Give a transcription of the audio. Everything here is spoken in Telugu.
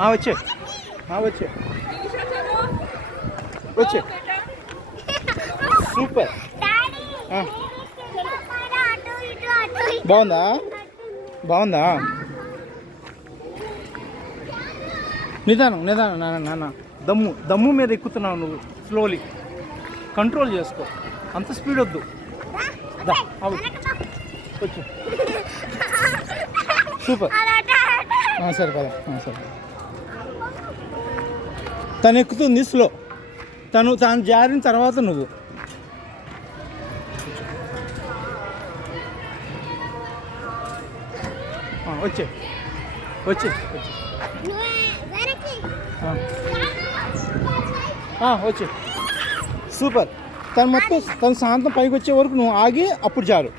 వచ్చే వచ్చే వచ్చే సూపర్. బాగుందా? బాగుందా? నిదానం నిదానం నాన్న నాన్న. దమ్ము మీద ఎక్కుతున్నావు నువ్వు. స్లోలీ కంట్రోల్ చేసుకో, అంత స్పీడ్ వద్దు. వచ్చు సూపర్. సరే పద. సరే తను ఎక్కుతుంది స్లో. తాను జారిన తర్వాత నువ్వు వచ్చే వచ్చే వచ్చే సూపర్. తను మొత్తం శాంతం పైకి వచ్చే వరకు నువ్వు ఆగి అప్పుడు జారు.